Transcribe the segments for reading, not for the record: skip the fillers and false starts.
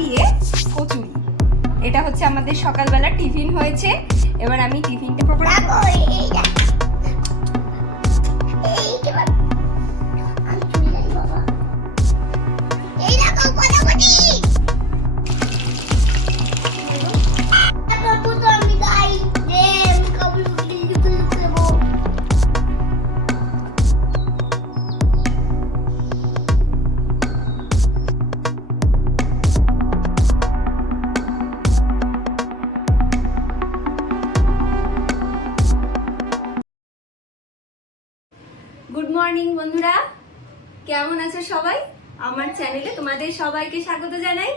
দিয়ে কচুরি। এটা হচ্ছে আমাদের সকালবেলা টিফিন হয়েছে। এবার আমি টিফিনটা গুড মর্নিং বন্ধুরা, কেমন আছো সবাই? আমার চ্যানেলে তোমাদের সবাইকে স্বাগত জানাই।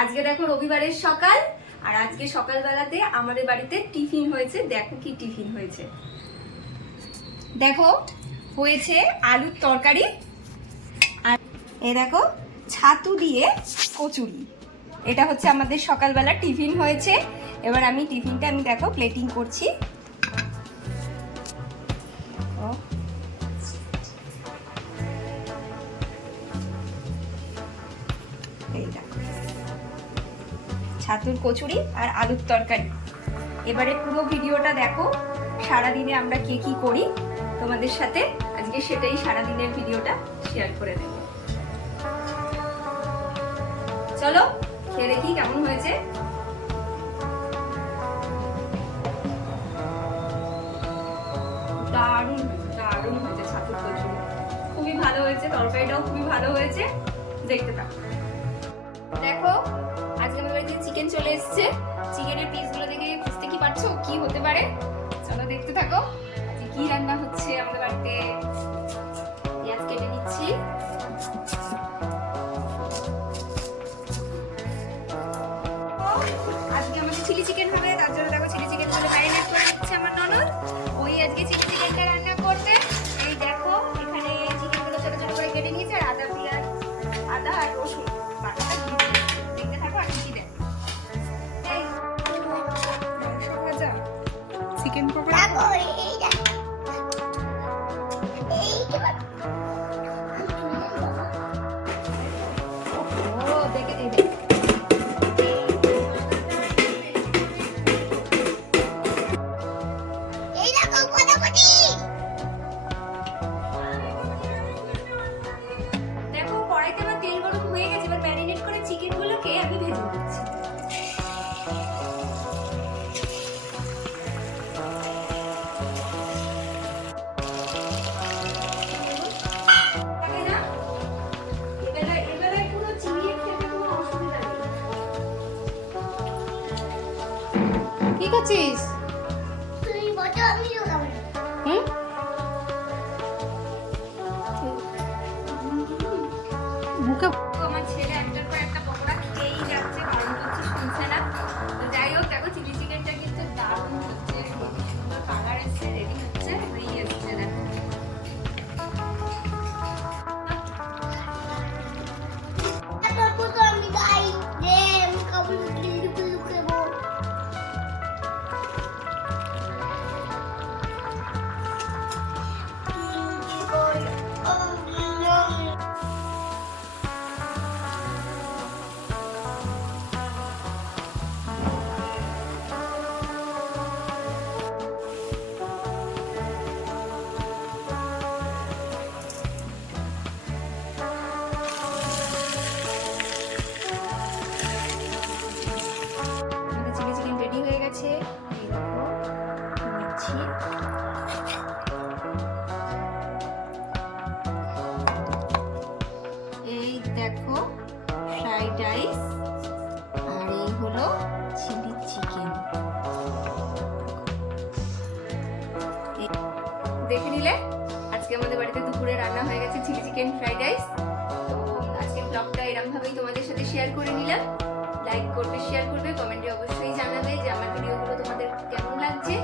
আজকে দেখো রবিবারের সকাল, আর আজকে সকালবেলাতে আমাদের বাড়িতে টিফিন হয়েছে। দেখো কি টিফিন হয়েছে, দেখো হয়েছে আলুর তরকারি, আর এ দেখো ছাতু দিয়ে কচুরি। এটা হচ্ছে আমাদের সকালবেলা টিফিন হয়েছে। এবার আমি টিফিনটা দেখো প্লেটিং করছি। ছাতুর কচুরি আর আলুর তরকারি। এবারে পুরো ভিডিওটা দেখো, সারাদিনে আমরা কে কি করি তোমাদের সাথে আজকে সেটাই সারাদিনের ভিডিওটা শেয়ার করে দেব। চলো খেয়ে দেখি কেমন হয়েছে। দারুণ দারুণ হয়েছে ছাতুর কচুরি, খুবই ভালো হয়েছে। তরকারিটাও খুবই ভালো হয়েছে, দেখতে থাকো। দেখো আজকে আমাদের বাড়িতে চিকেন চলে এসেছে। চিকেনের পিসগুলো দেখে বুঝতে কি পারছো কি হতে পারে? চলো দেখতে থাকো আজকে কি রান্না হচ্ছে আমাদের বাড়িতে। পেঁয়াজ কেটে নিচ্ছি। আজকে আমাদের চিলি চিকেন হবে, তার জন্য দেখো চিলি চিকেন গুলো ম্যারিনেট করে নিচ্ছে আমার ননদ। ওই আজকে চিলি চিকেনটা রান্না করবে। এই দেখো এখানে চিকেনগুলো ছোট ছোট করে কেটে নিয়েছে, আর আদা পেঁয়াজ, আদা আর রসুন বাটাটা দিয়ে দেখতে থাকো। আর কি দেখ চিকেন পকোড়া দেখে এই দেখ। দেখো কড়াইতে আমার তেল গরম হয়ে গেছে। এবার ম্যারিনেট করে চিকেন গুলোকে আমি ভেজে নিচ্ছি। কি করছিস? আমার ছেলে একটার পর একটা পকোড়া খেয়েই যাচ্ছে, কারণ হচ্ছে শুনছে না। তো যাই হোক দেখো চিলি চিকেনটা কিন্তু দারুণ হচ্ছে, সুন্দর কালার এসছে, রেডি হচ্ছে, হয়েই এসছে। দেখো এই দেখো ফ্রাইড রাইস, আর এই হলো চিলি চিকেন। দেখে নিলে আজকে আমাদের বাড়িতে দুপুরে রান্না হয়ে গেছে চিলি চিকেন ফ্রাইড রাইস। তো আজকে ব্লগটা এরকম ভাবেই তোমাদের সাথে শেয়ার করে নিলাম। লাইক করবে, শেয়ার করবে, কমেন্টে অবশ্যই জানাবে যে আমার ভিডিওগুলো তোমাদের কেমন লাগছে।